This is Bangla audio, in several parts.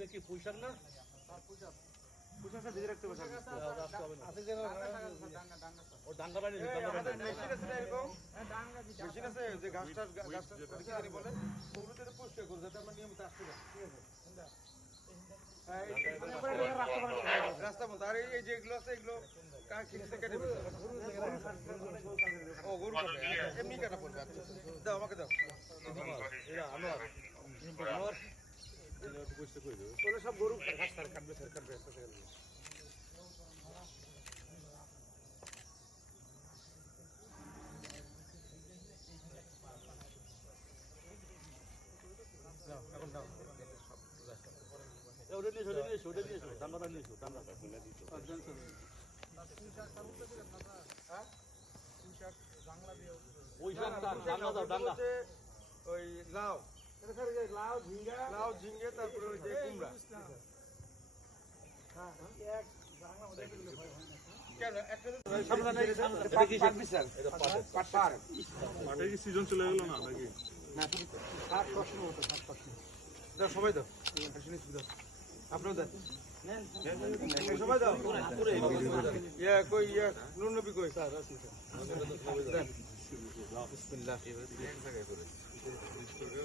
ওটা কি পুঁইশাক না? পুঁইশাকটা ভেজে রাখতে হবে। ও ডাঙ্গা বানিয়ে মেশিন আছে না এরকম? মেশিন আছে যে গাছটা বলে ওগুলোতে তো পরিষ্কার করে যাতে আমরা নিয়মিত আসতে পারি। ঠিক আছে? রাস্তা মতো আর এই যেগুলো আছে এগুলো কেটে কেটে ও গরু কাটে এমনি কাটা পড়বে। আচ্ছা দাও আমাকে দাও। ওগুলো সব গরু ঘাস কাটবে কাটবে। এখন দাও ওটা নিয়ে এসো ডাঙ্গাটা নিয়ে এসো ডাঙ্গাটা পুঁইশাক ডাঙ্গা দাও ডাঙ্গা ওই লাউ লাউ ঝিঙ্গে তারপরে ওই যে কুমড়া মাঠে কি সিজন চলে গেল না নাকি? সবাই দাও আপনার দেন সবাই দাও কই নুন নবী কই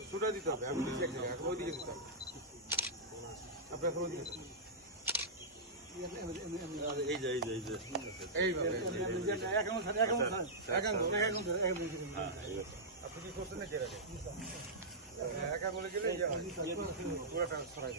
সুটা দিতে হবে আমি দিচ্ছি এক জায়গায় এখন ওইদিকে দিতে হবে আপনি এখন ওইদিকে আপনি কি করছেন না কেরাকে একা বলে গেলে পুরোটা ছড়াই